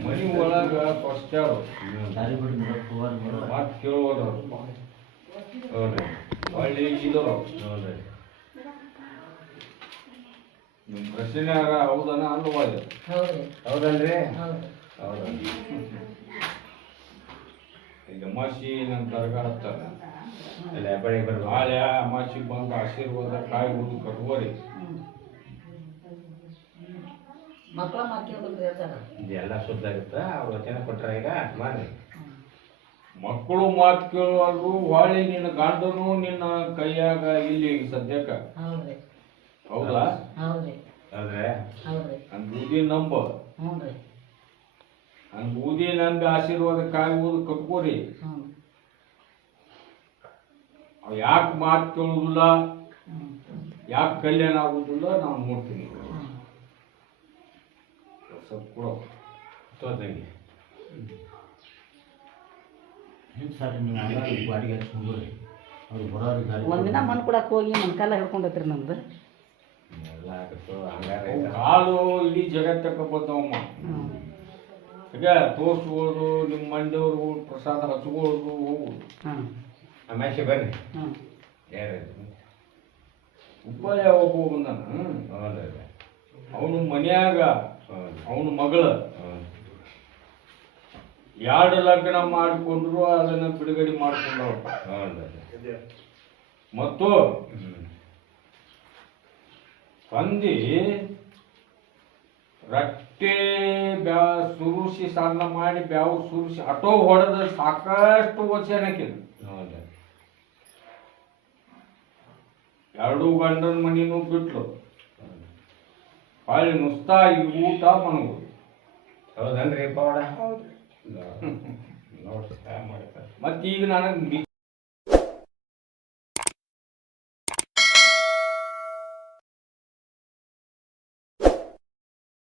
ಮನಿ ಒಳಗ ಕೊಡ್ಸ್ಯಾವ ಮಾತು ಕೇಳುವಲ್ಲ ಹೌದ್ರಿ ಹೊಳ್ಳಿ ಇದ್ದವ್ರು ಹೌದ್ರಿ ನಿಮ್ಮ ಪ್ರಶ್ನೆ ಹೌದನ ಹೌದ್ರಿ ಹೌದಲ್ರಿ ಹೌದಲ್ರಿ ಈಗ ಅಮಾಸಿ ನನ್ನ ದರ್ಗಾ ಹತ್ತಾರ ಹೆಬ್ಬಳ್ಳಿಗೆ ಬರ್ಬೇಕು ನಾಳೆ ಅಮಾಸಿ ಬಂದು ಆಶೀರ್ವಾದ ಕಾಯಿ ಹುಡ್ದು ಕಟ್ಕೋರಿ. ಮಕ್ಕಳ ಮಕ್ಕಳು ಹೇಳ್ತಾರ? ಇದೆಲ್ಲ ಶುದ್ಧ ಆಗುತ್ತಾ ಅವ್ರ ವಚನ ಕೊಟ್ರ ಈಗ ಮಾಡ್ರಿ. ಮಕ್ಕಳು ಮಾತು ಕೇಳುವಾಗೂ ಹೊಳ್ಳಿ ನಿನ್ನ ಗಂಡನು ನಿನ್ನ ಕೈಯಾಗ ಇಲ್ಲಿ ಸದ್ಯಕ್ಕ. ಹೌದಾ? ಹೌದ್ರಿ. ನನ್ ನಂಬ. ಹ್ಞೂ ಬೂದಿ ನಂದು ಆಶೀರ್ವಾದ ಕಾಯಿ ಊದು ಕಟ್ಕೋರಿ ಯಾಕೆ ಮಾತು ಕೇಳುವುದಿಲ್ಲ ಯಾಕೆ ಕಲ್ಯಾಣ ಆಗುವುದಿಲ್ಲ ನಾವು ನೋಡ್ತೀನಿ. ಸ್ವಲ್ಪ ಕೊಡೋ. ಒಂದಿನ ಮಣ್ಣು ಕೊಡಕ್ಕೆ ಹೋಗಿ ನನ್ನ ಕಾಲ ಹಿಡ್ಕೊಂಡೈತ್ರಿ ನಂದು. ಕಾಲು ಇಡೀ ಜಗತ್ತಕ್ಕೆ ಬರ್ತಾವಮ್ಮ ಈಗ ತೋರಿಸ್ಬೋದು ನಿಮ್ಮ ಮಂದಿಯವ್ರು ಪ್ರಸಾದ ಹಚ್ಕೊಳ್ಳೋದು ಹೋಗುದು ಹಾಂ. ಬನ್ನಿ. ಬರ್ರಿ ಹ್ಞೂ ಯಾರು ಉಪ್ಪಳ್ಳಿ ಒಬ್ಬ ಬಂದಾನ ಅವನು ಮನ್ಯಾಗ ಅವನ ಮಗಳ. ಎರಡು ಲಗ್ನ ಮಾಡಿಕೊಂಡ್ರು ಅದನ್ನ ಬಿಡುಗಡೆ ಮಾಡ್ಕೊಂಡವ್ರು. ಮತ್ತು ತಂದಿ ರಟ್ಟೆ ಬ್ಯಾ ಸುರುಸಿ ಸಣ್ಣ ಮಾಡಿ ಬ್ಯಾವು ಸುರುಸಿ ಹಟೋ ಹೊಡೆದ ಸಾಕಷ್ಟು ವರ್ಷ ಏನಕ್ಕಿಲ್ಲ ಎರಡು ಗಂಡನ ಮನಿನೂ ಬಿಟ್ಲು. ಹೊಳ್ಳಿ ನುಸ್ತಾ ಈ ಊಟ ಮನಗು. ಹೌದನ್ರಿ ಪವಾಡ? ನೋಡ್ರಿ ಮಾಡ್ತಾರೆ. ಮತ್ತೀಗ ನನಗೆ